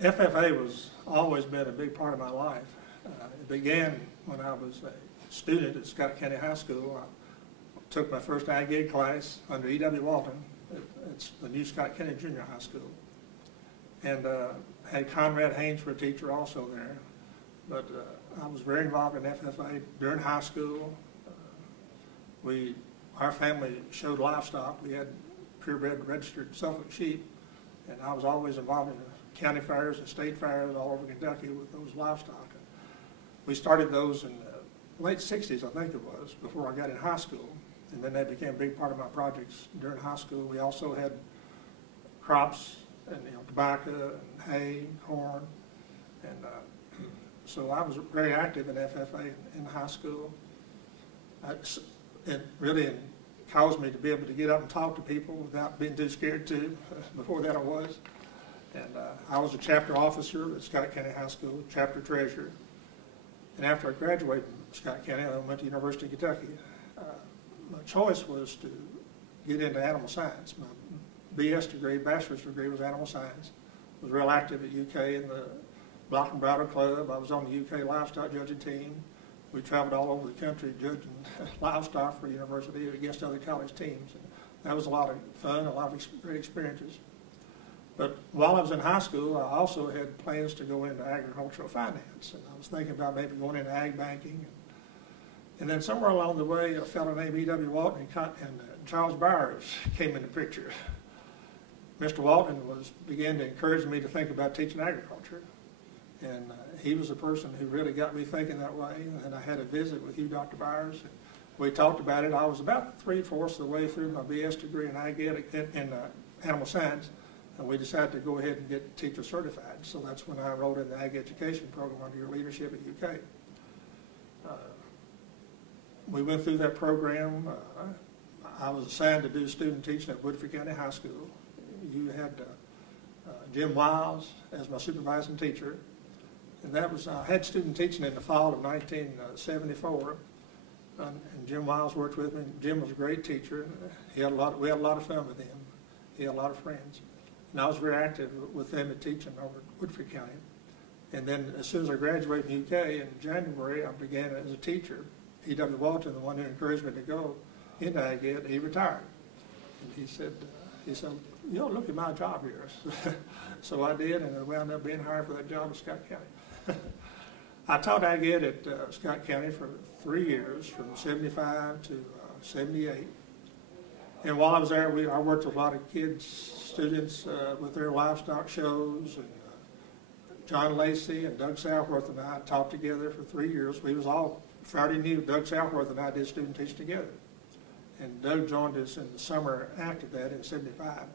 FFA was always been a big part of my life. It began when I was a student at Scott County High School. I took my first Ag Ed class under E.W. Walton. It's the new Scott County Junior High School. And had Conrad Haynes for a teacher also there. But I was very involved in FFA during high school. Our family showed livestock. We had purebred registered Suffolk sheep, and I was always involved in the county fairs and state fairs all over Kentucky with those livestock. And we started those in the late 60s, I think it was, before I got in high school, and then they became a big part of my projects during high school. We also had crops and tobacco and hay, corn, and so I was very active in FFA in high school. It really caused me to be able to get up and talk to people without being too scared to. Before that I was. And I was a chapter officer at Scott County High School, chapter treasurer. And after I graduated from Scott County, I went to University of Kentucky. My choice was to get into animal science. My BS degree, bachelor's degree, was animal science. I was real active at UK in the Block and Bridle Club. I was on the UK livestock judging team. We traveled all over the country judging livestock for university against other college teams. And that was a lot of fun, a lot of great experiences. But while I was in high school, I also had plans to go into agricultural finance. And I was thinking about maybe going into ag banking. And then somewhere along the way, a fellow named E.W. Walton and Charles Byers came in the picture. Mr. Walton began to encourage me to think about teaching agriculture. And he was the person who really got me thinking that way. And I had a visit with you, Dr. Byers. And we talked about it. I was about 3/4 of the way through my BS degree in Ag Ed in animal science, and we decided to go ahead and get teacher certified. So that's when I enrolled in the Ag Education program under your leadership at UK. We went through that program. I was assigned to do student teaching at Woodford County High School. You had Jim Wiles as my supervising teacher. And that was, I had student teaching in the fall of 1974, and Jim Wiles worked with me. Jim was a great teacher. We had a lot of fun with him. He had a lot of friends. And I was very active with them at teaching over at Woodford County. And then as soon as I graduated from UK in January, I began as a teacher. E.W. Walton, the one who encouraged me to go into Ag Ed, he retired. And he said, look at my job here. So I did, and I wound up being hired for that job at Scott County. I taught Ag Ed at Scott County for 3 years, from 75 to 78. And while I was there, I worked with a lot of kids, students with their livestock shows. And John Lacey and Doug Southworth and I taught together for 3 years. We was all fairly new. Doug Southworth and I did student teaching together. And Doug joined us in the summer after that in 75.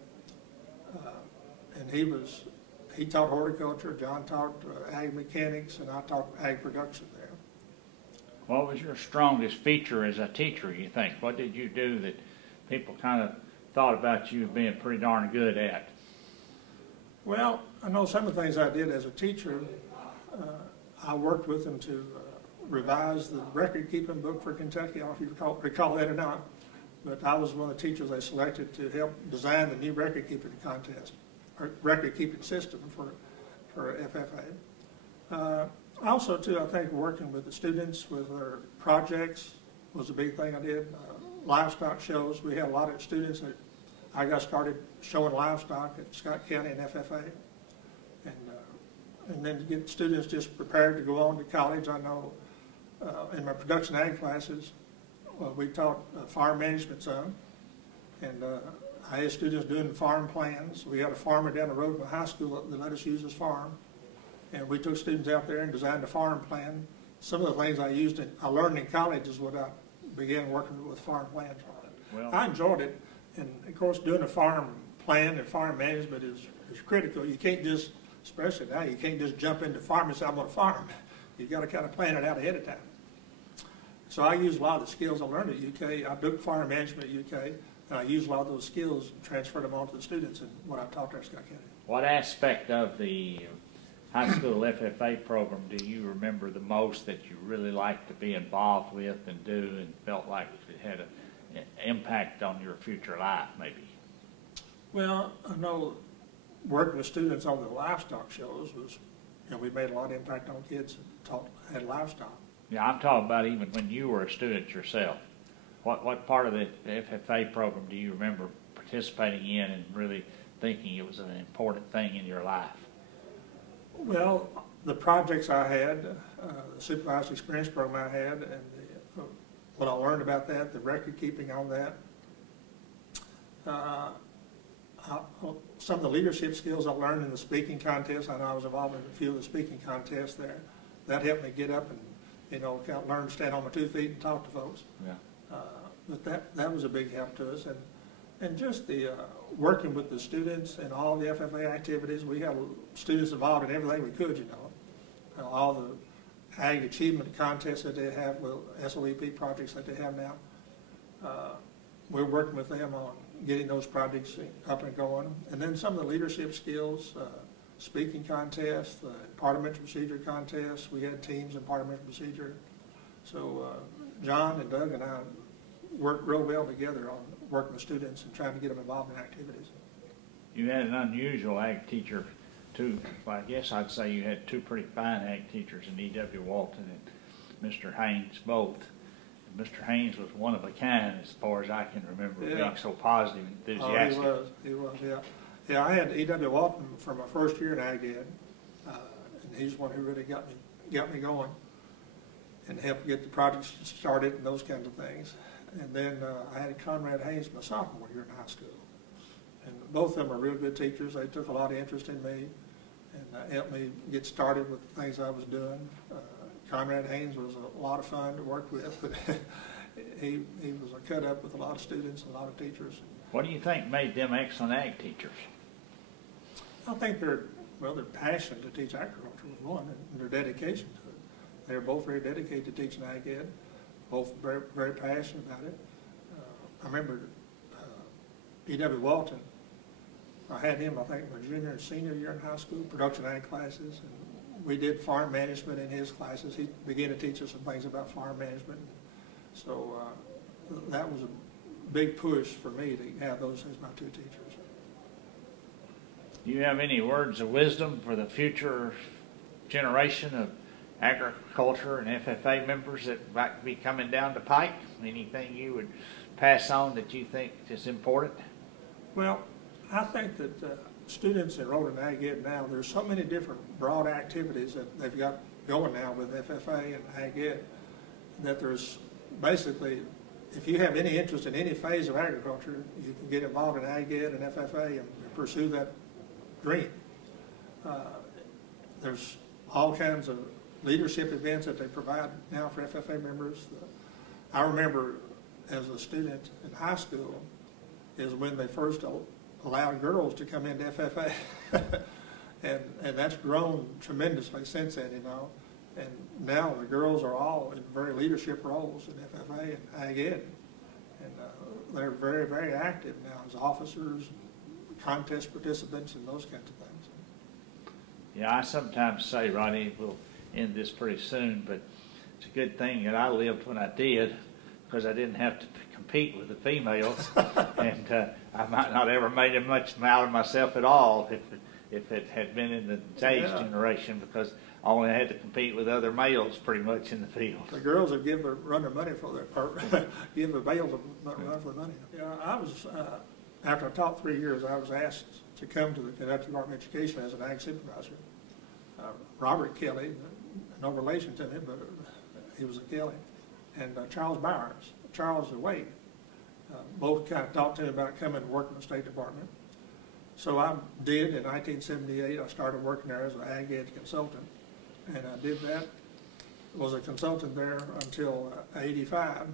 And he taught horticulture, John taught ag mechanics, and I taught ag production there. What was your strongest feature as a teacher, you think? What did you do that people kind of thought about you being pretty darn good at? Well, I know some of the things I did as a teacher. I worked with them to revise the record-keeping book for Kentucky. I don't know if you recall that or not, but I was one of the teachers they selected to help design the new record-keeping contest, or record-keeping system for FFA. Also, too, I think working with the students with their projects was a big thing I did. Livestock shows, we had a lot of students that I got started showing livestock at Scott County and FFA. And then to get students just prepared to go on to college. I know in my production ag classes, we taught farm management some, and I had students doing farm plans. We had a farmer down the road from the high school that let us use his farm, and we took students out there and designed a farm plan. Some of the things I learned in college is what I began working with farm plans on. Well, I enjoyed it, and of course doing a farm plan and farm management is critical. You can't just, especially now, you can't just jump into farming and say, I'm going to farm. You've got to kind of plan it out ahead of time. So I used a lot of the skills I learned at UK. I took farm management at UK, and I used a lot of those skills and transferred them on to the students in what I taught there at Scott County. What aspect of the high school FFA program do you remember the most that you really liked to be involved with and do and felt like it had an impact on your future life, maybe? Well, I know working with students on the livestock shows was, we made a lot of impact on kids that had livestock. Yeah, I'm talking about even when you were a student yourself. What part of the FFA program do you remember participating in and really thinking it was an important thing in your life? Well, the projects I had, the supervised experience program I had, and what I learned about that, the record keeping on that, some of the leadership skills I learned in the speaking contest. I know I was involved in a few of the speaking contests there. That helped me get up and, kind of learn to stand on my 2 feet and talk to folks. Yeah. But that was a big help to us. And just the working with the students and all the FFA activities. We had students involved in everything we could, all the ag achievement contests that they have, SOEP projects that they have now. We're working with them on getting those projects up and going. And then some of the leadership skills, speaking contests, parliamentary procedure contests. We had teams in parliamentary procedure. So John and Doug and I worked real well together on working with students and trying to get them involved in activities. You had an unusual ag teacher too. Well, I guess I'd say you had two pretty fine ag teachers in E.W. Walton and Mr. Haynes both. Mr. Haynes was one of a kind as far as I can remember, being so positive and enthusiastic. Oh, he was, yeah. Yeah, I had E.W. Walton for my first year in Ag Ed, and he's one who really got me going and helped get the projects started and those kinds of things. And then I had Conrad Haynes my sophomore year in high school. And both of them are real good teachers. They took a lot of interest in me and helped me get started with the things I was doing. Conrad Haynes was a lot of fun to work with, but he was a cut up with a lot of students and a lot of teachers. What do you think made them excellent ag teachers? I think their passion to teach agriculture was one, and their dedication to it. They were both very dedicated to teaching Ag Ed, both very, very passionate about it. I remember E.W. Walton, I had him, I think, my junior and senior year in high school, production ag classes, and we did farm management in his classes. He began to teach us some things about farm management. So that was a big push for me to have those as my two teachers. Do you have any words of wisdom for the future generation of agriculture and FFA members that might be coming down the pike? Anything you would pass on that you think is important? Well, I think that students enrolled in Ag Ed now, there's so many different broad activities that they've got going now with FFA and Ag Ed that there's basically, if you have any interest in any phase of agriculture, you can get involved in Ag Ed and FFA and pursue that dream. There's all kinds of leadership events that they provide now for FFA members. I remember as a student in high school is when they first allowed girls to come into FFA. and that's grown tremendously since then, And now the girls are all in very leadership roles in FFA and Ag Ed. And they're very, very active now as officers, contest participants, and those kinds of things. Yeah, I sometimes say, Rodney, we'll end this pretty soon, but it's a good thing that I lived when I did, because I didn't have to compete with the females, and I might not ever made much out of myself at all if it had been in the today's generation, because I only had to compete with other males pretty much in the field. The girls have run their money for their, or give the males a run for the money. Yeah, I was, after I taught 3 years, I was asked to come to the Kentucky Department of Education as an ag supervisor. Robert Kelly, no relation to me, but he was a Kelly, and Charles Bowers. Charles Wade, both kind of talked to me about coming and working in the State Department. So I did in 1978. I started working there as an Ag Ed consultant, and I did that. Was a consultant there until '85.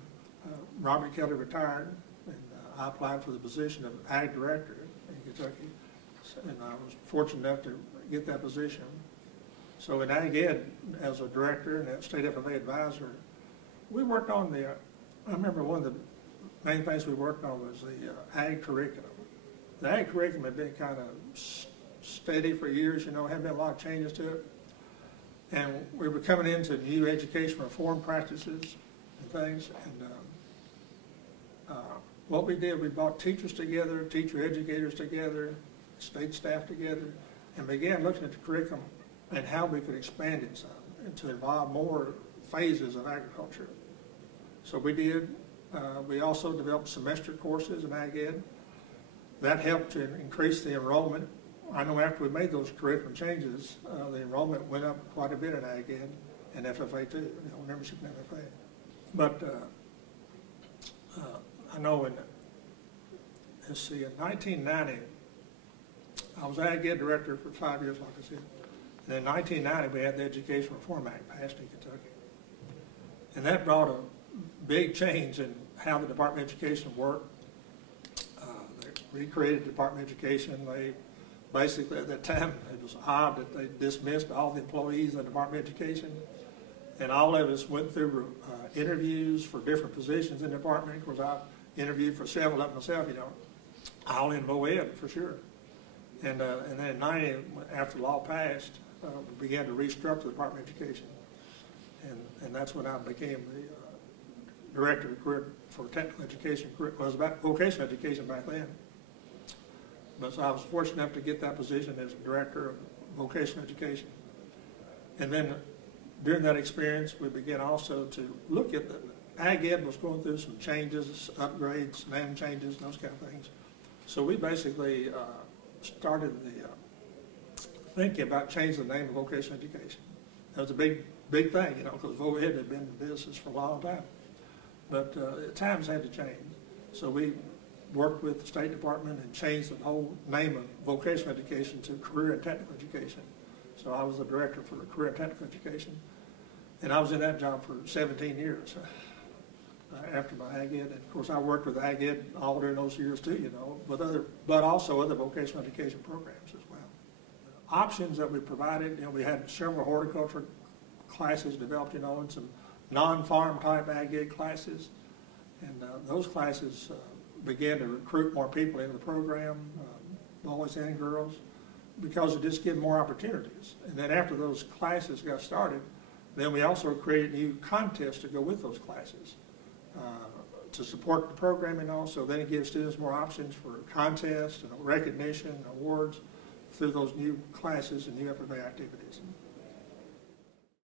Robert Kelly retired, and I applied for the position of Ag Director in Kentucky, and I was fortunate enough to get that position. So in Ag Ed, as a director and a state FFA advisor, we worked on the. I remember one of the main things we worked on was the ag curriculum. The ag curriculum had been kind of steady for years, hadn't been a lot of changes to it. And we were coming into new education reform practices and things. And what we did, we brought teachers together, teacher educators together, state staff together, and began looking at the curriculum and how we could expand it some and to involve more phases of agriculture. So we did. We also developed semester courses in Ag Ed. That helped to increase the enrollment. I know after we made those curriculum changes, the enrollment went up quite a bit in Ag Ed and FFA too, membership in FFA. But I know in 1990, I was Ag Ed director for 5 years, like I said. And in 1990, we had the Education Reform Act passed in Kentucky. And that brought a big change in how the Department of Education worked. They recreated the Department of Education. They basically, at that time, it was odd that they dismissed all the employees of the Department of Education. And all of us went through interviews for different positions in the department. Of course, I interviewed for several of them myself, all in VOED for sure. And then in 90, after the law passed, we began to restructure the Department of Education. And that's when I became the director of career for technical education. Well, it was about vocational education back then. But so I was fortunate enough to get that position as director of vocational education. And then during that experience, we began also to look at Ag Ed was going through some changes, upgrades, name changes, those kind of things. So we basically started thinking about changing the name of vocational education. That was a big thing, because VOED had been in business for a long time. But times had to change. So we worked with the State Department and changed the whole name of vocational education to career and technical education. So I was the director for career and technical education. And I was in that job for 17 years after my Ag Ed. And of course, I worked with Ag Ed all during those years too, but also other vocational education programs as well. Options that we provided, we had several horticulture classes developed, and some non-farm type Ag Ed classes. And those classes began to recruit more people into the program, boys and girls, because it just gave more opportunities. And then after those classes got started, then we also created new contests to go with those classes to support the program, so then it gives students more options for contests and recognition, awards through those new classes and new FFA activities.